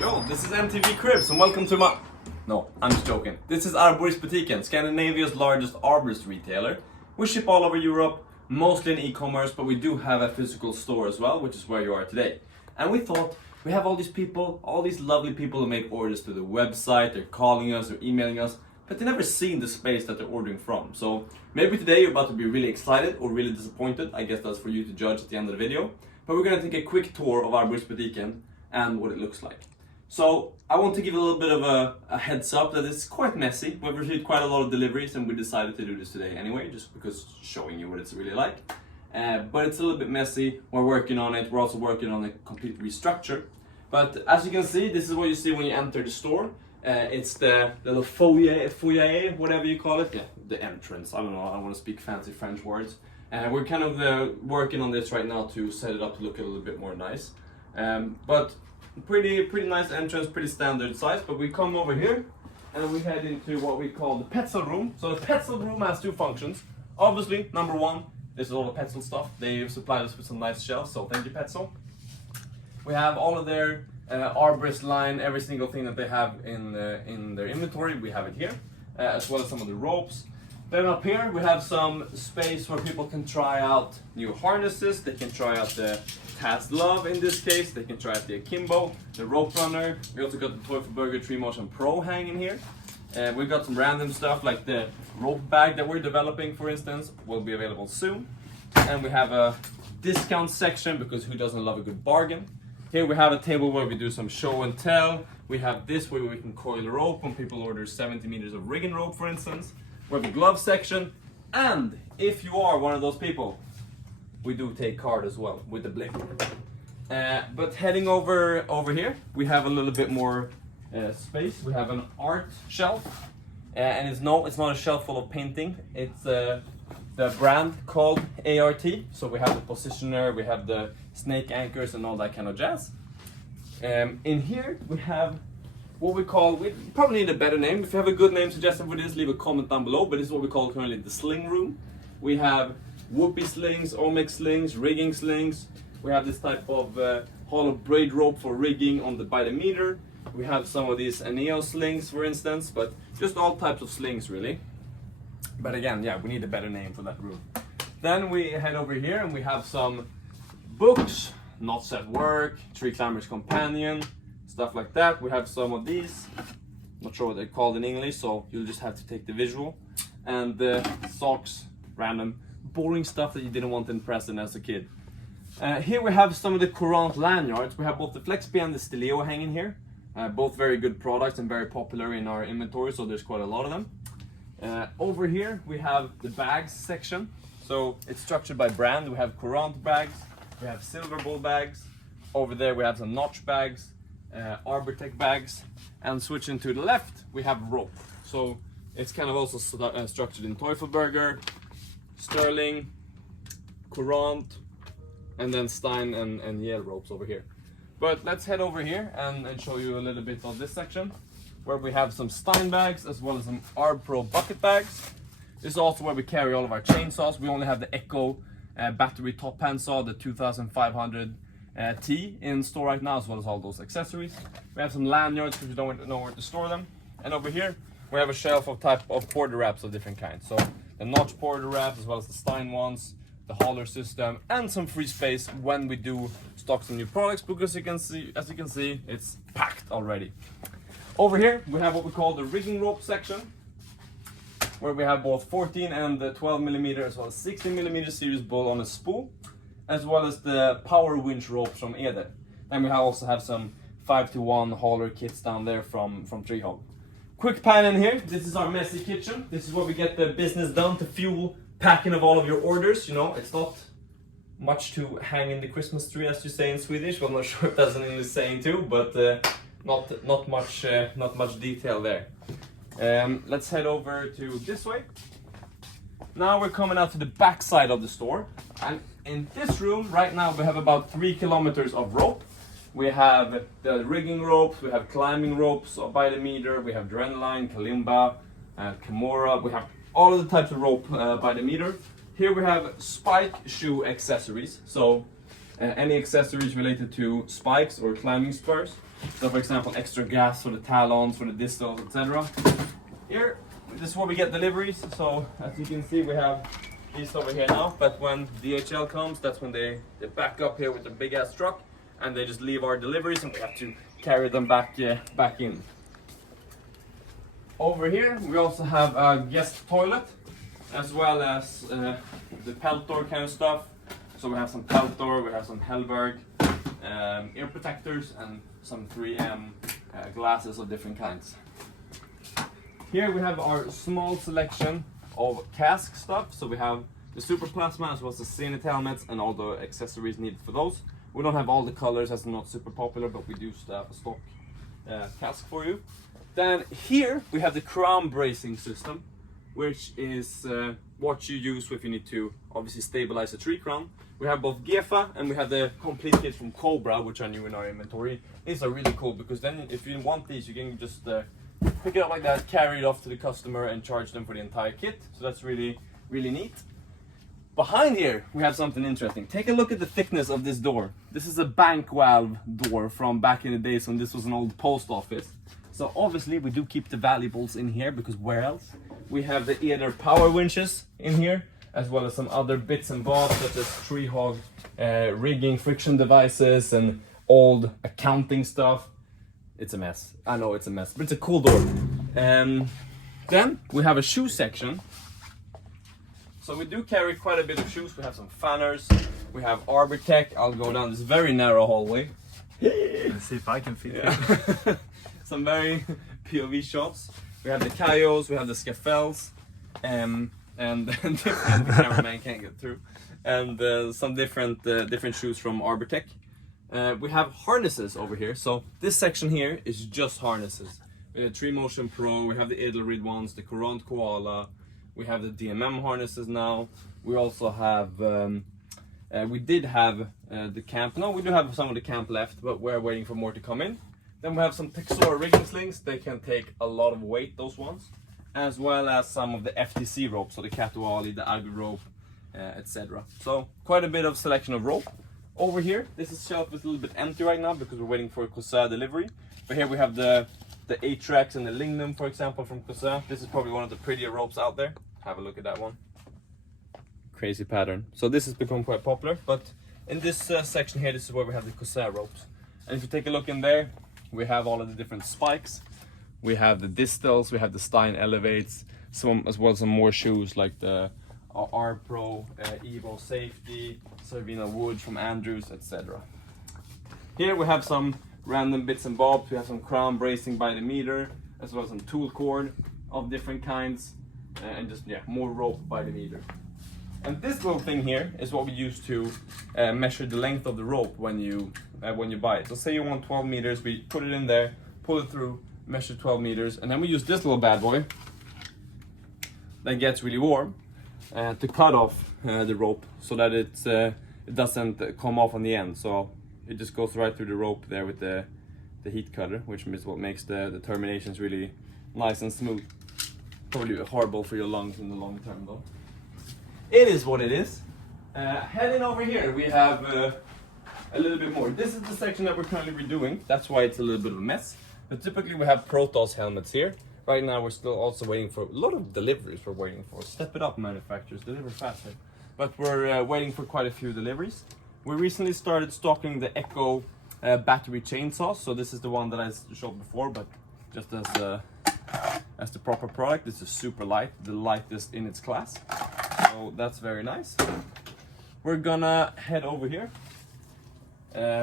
Yo, this is MTV Cribs and welcome to my... No, I'm just joking. This is Arboristbutiken, Scandinavia's largest arborist retailer. We ship all over Europe, mostly in e-commerce, but we do have a physical store as well, which is where you are today. And we thought, we have all these people, all these lovely people who make orders to the website, they're calling us or emailing us, but they've never seen the space that they're ordering from. So maybe today you're about to be really excited or really disappointed. I guess that's for you to judge at the end of the video. But we're gonna take a quick tour of Arboristbutiken and what it looks like. So I want to give a little bit of a heads up that it's quite messy. We've received quite a lot of deliveries and we decided to do this today anyway, just because showing you what it's really like. But it's a little bit messy, we're working on it, we're also working on a complete restructure. But as you can see, this is what you see when you enter the store. It's the little foyer, whatever you call it. Yeah, the entrance, I don't know, I don't want to speak fancy French words. We're kind of working on this right now to set it up to look a little bit more nice. But pretty nice entrance, pretty standard size. But we come over here and we head into what we call the Petzl room. So the Petzl room has two functions. Obviously, number one, this is all the Petzl stuff. They've supplied us with some nice shelves, so thank you, Petzl. We have all of their Arborist line, every single thing that they have in their inventory, we have it here, as well as some of the ropes. Then up here we have some space where people can try out new harnesses. They can try out the Taz Love in this case, they can try out the Akimbo, the Rope Runner. We also got the Teufelsberger 3Motion Pro hanging here. We've got some random stuff like the rope bag that we're developing, for instance, will be available soon. And we have a discount section because who doesn't love a good bargain? Here we have a table where we do some show and tell. We have this where we can coil rope when people order 70 meters of rigging rope, for instance. We have the glove section, and if you are one of those people, we do take card as well with the blip. But heading over here, we have a little bit more space. We have an art shelf, and it's not a shelf full of painting. It's the brand called ART. So we have the positioner, we have the snake anchors and all that kind of jazz. In here we have what we probably need a better name. If you have a good name suggestion for this, leave a comment down below. But this is what we call currently the sling room. We have whoopee slings, omic slings, rigging slings. We have this type of hollow braid rope for rigging by the meter. We have some of these Neo slings, for instance, but just all types of slings really. But again, yeah, we need a better name for that room. Then we head over here and we have some books, Knots at Work, Tree Climber's Companion, stuff like that. We have some of these, not sure what they're called in English, so you'll just have to take the visual. And socks, random, boring stuff that you didn't want in present as a kid. Here we have some of the Courant lanyards. We have both the Flexby and the Steleo hanging here. Both very good products and very popular in our inventory, so there's quite a lot of them. Over here we have the bags section. So it's structured by brand. We have Courant bags, we have Silver Bull bags. Over there we have some Notch bags, Arbortech bags, and switching to the left we have rope. So it's kind of also structured in Teufelsberger, Sterling, Courant, and then Stein and Yale ropes over here. But let's head over here and show you a little bit of this section, where we have some Stein bags as well as some Arbro bucket bags. This is also where we carry all of our chainsaws. We only have the Echo battery top hand saw, the 2500 T in store right now, as well as all those accessories. We have some lanyards because we don't know where to store them. And over here we have a shelf of type of porter wraps of different kinds. So the Notch porter wraps as well as the Stein ones, the Holler system, and some free space when we do stock some new products, because as you can see, it's packed already. Over here we have what we call the rigging rope section, where we have both 14 and the 12mm as well as 16mm series bull on a spool, as well as the power winch ropes from Ede. And we also have some 5-to-1 hauler kits down there from Treehog. Quick pan in here. This is our messy kitchen. This is where we get the business done to fuel packing of all of your orders. You know, it's not much to hang in the Christmas tree, as you say in Swedish. Well, I'm not sure if that's an English saying too, but not much detail there. Let's head over to this way. Now we're coming out to the back side of the store, and in this room right now we have about 3 kilometers of rope. We have the rigging ropes, we have climbing ropes by the meter, we have Adrenaline, Kalimba, Kimura. We have all of the types of rope by the meter. Here we have spike shoe accessories. So any accessories related to spikes or climbing spurs. So for example, extra gas for the talons, for the distals, etc. Here, this is where we get deliveries. So as you can see, we have these over here now, but when DHL comes, that's when they back up here with the big ass truck and they just leave our deliveries and we have to carry them back in. Over here, we also have a guest toilet, as well as the Peltor kind of stuff. So we have some Peltor, we have some Hellberg, ear protectors, and some 3M glasses of different kinds. Here we have our small selection of cask stuff. So we have the Super Plasma as well as the Zenith helmets and all the accessories needed for those. We don't have all the colors as they're not super popular, but we do still have a stock cask for you. Then here we have the crown bracing system, which is what you use if you need to obviously stabilize a tree crown. We have both Gefa and we have the complete kit from Cobra, which are new in our inventory. These are really cool because then if you want these, you can just pick it up like that, carry it off to the customer and charge them for the entire kit. So that's really, really neat. Behind here, we have something interesting. Take a look at the thickness of this door. This is a bank valve door from back in the days when this was an old post office. So obviously we do keep the valuables in here because where else? We have the Eder power winches in here, as well as some other bits and bobs such as tree hog rigging, friction devices, and old accounting stuff. It's a mess. I know it's a mess, but it's a cool door. Then we have a shoe section. So we do carry quite a bit of shoes. We have some fanners. We have Arborist. I'll go down this very narrow hallway. Let's see if I can fit it. Some very POV shots. We have the Kayos, we have the Scaffels, and the cameraman can't get through. And some different shoes from Arborist. We have harnesses over here. So this section here is just harnesses. We have the Tree Motion Pro, we have the Edelrid ones, the Courant Koala, we have the DMM harnesses now. We also have, we did have the camp. No, we do have some of the camp left, but we're waiting for more to come in. Then we have some Texora rigging slings. They can take a lot of weight, those ones. As well as some of the FTC ropes, so the Katuali, the Agri rope, etc. So quite a bit of selection of rope. Over here, this shelf is a little bit empty right now because we're waiting for a Cousin delivery. But here we have the Atrax and the Lignum, for example, from Cousin. This is probably one of the prettier ropes out there. Have a look at that one. Crazy pattern. So this has become quite popular. But in this section here, this is where we have the Cousin ropes. And if you take a look in there, we have all of the different spikes. We have the distals, we have the Stein elevates, some as well as some more shoes like the R Pro, Evo Safety, Servina Wood from Andrews, etc. Here we have some random bits and bobs. We have some crown bracing by the meter, as well as some tool cord of different kinds, and just more rope by the meter. And this little thing here is what we use to measure the length of the rope when you buy it. So say you want 12 meters, we put it in there, pull it through, measure 12 meters, and then we use this little bad boy that gets really warm to cut off the rope so that it doesn't come off on the end. So it just goes right through the rope there with the heat cutter, which is what makes the terminations really nice and smooth. Probably horrible for your lungs in the long term though. It is what it is. Heading over here, we have a little bit more. This is the section that we're currently redoing. That's why it's a little bit of a mess. But typically we have Protoss helmets here. Right now we're still also waiting for a lot of deliveries. We're waiting for. Step it up, manufacturers. Deliver faster. But we're waiting for quite a few deliveries. We recently started stocking the Echo battery chainsaw. So this is the one that I showed before, but just as the proper product. This is super light, the lightest in its class. So that's very nice. We're gonna head over here.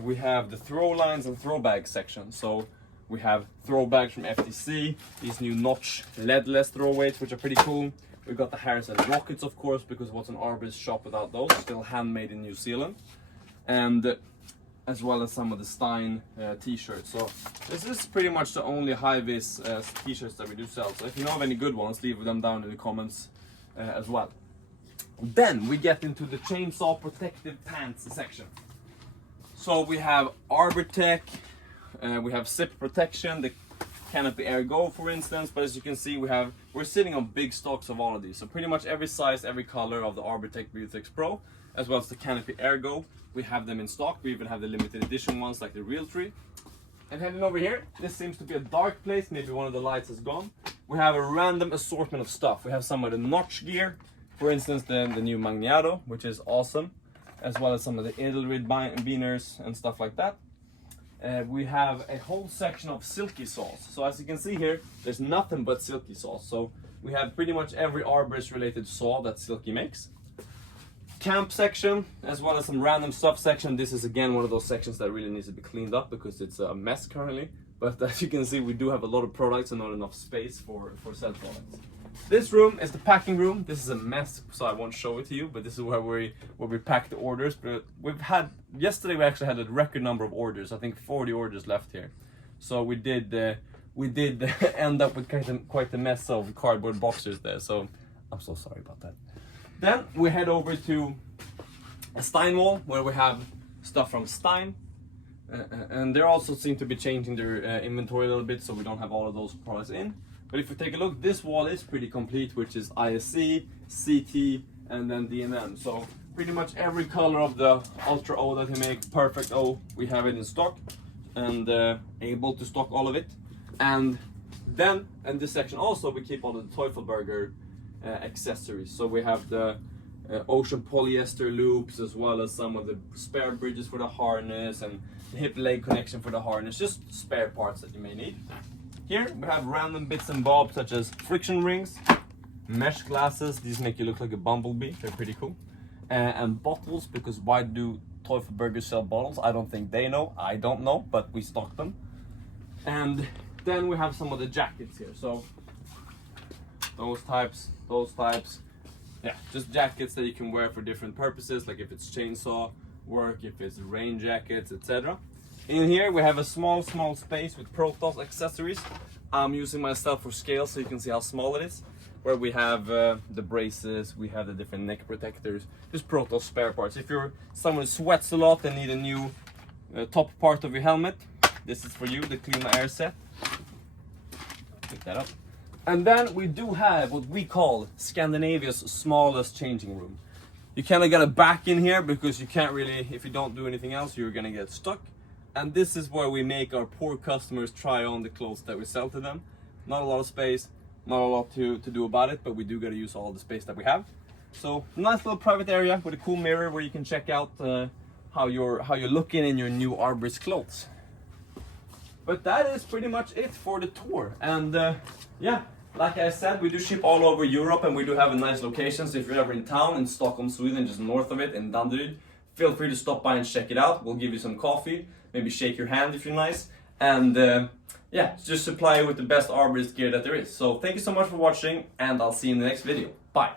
We have the throw lines and throw bags section. So we have throw bags from FTC, these new notch leadless throw weights, which are pretty cool. We've got the Harrison rockets, of course, because what's an Arborist shop without those? Still handmade in New Zealand. And as well as some of the Stein t-shirts. So this is pretty much the only high-vis t-shirts that we do sell. So if you know of any good ones, leave them down in the comments as well. Then we get into the chainsaw protective pants section. So we have Arborist, we have zip protection, the Canopy Air Go, for instance. But as you can see, we're sitting on big stocks of all of these. So pretty much every size, every color of the Arborist Butix Pro, as well as the Canopy Ergo. We have them in stock. We even have the limited edition ones like the Real Tree. And heading over here, this seems to be a dark place. Maybe one of the lights is gone. We have a random assortment of stuff. We have some of the notch gear, for instance, the new Magniado, which is awesome, as well as some of the Edelrid beaners and stuff like that. We have a whole section of silky saws. So as you can see here, there's nothing but silky saws. So we have pretty much every arborist related saw that Silky makes. Camp section, as well as some random stuff section. This is again one of those sections that really needs to be cleaned up because it's a mess currently. But as you can see, we do have a lot of products and not enough space for sell products. This room is the packing room. This is a mess, so I won't show it to you, but this is where we pack the orders. But yesterday we actually had a record number of orders. I think 40 orders left here. So we did end up with quite a mess of cardboard boxes there. So I'm so sorry about that. Then we head over to a Stein wall where we have stuff from Stein. And they also seem to be changing their inventory a little bit, so we don't have all of those products in. But if you take a look, this wall is pretty complete, which is ISC, CT, and then DNM. So pretty much every color of the Ultra O that we make, Perfect O, we have it in stock and able to stock all of it. And then in this section also we keep all the Teufelberger accessories. So we have the ocean polyester loops, as well as some of the spare bridges for the harness and the hip leg connection for the harness, just spare parts that you may need. Here we have random bits and bobs such as friction rings, mesh glasses. These make you look like a bumblebee. They're pretty cool. And bottles, because why do Teufelberger sell bottles? I don't think they know. I don't know, but we stock them. And then we have some of the jackets here. So those types. Yeah, just jackets that you can wear for different purposes, like if it's chainsaw work, if it's rain jackets, etc. In here we have a small space with Protoss accessories. I'm using myself for scale so you can see how small it is. Where we have the braces, we have the different neck protectors, just Protoss spare parts. If you're someone who sweats a lot and need a new top part of your helmet, this is for you, the Klima Air set. Pick that up. And then we do have what we call Scandinavia's smallest changing room. You kind of got a back in here because you can't really, if you don't do anything else, you're gonna get stuck. And this is where we make our poor customers try on the clothes that we sell to them. Not a lot of space, not a lot to do about it, but we do gotta use all the space that we have. So nice little private area with a cool mirror where you can check out how you're looking in your new Arborist clothes. But that is pretty much it for the tour. And yeah, like I said, we do ship all over Europe and we do have a nice location. So if you're ever in town in Stockholm, Sweden, just north of it in Danderyd, feel free to stop by and check it out. We'll give you some coffee, maybe shake your hand if you're nice. And yeah, just supply you with the best arborist gear that there is. So thank you so much for watching and I'll see you in the next video. Bye.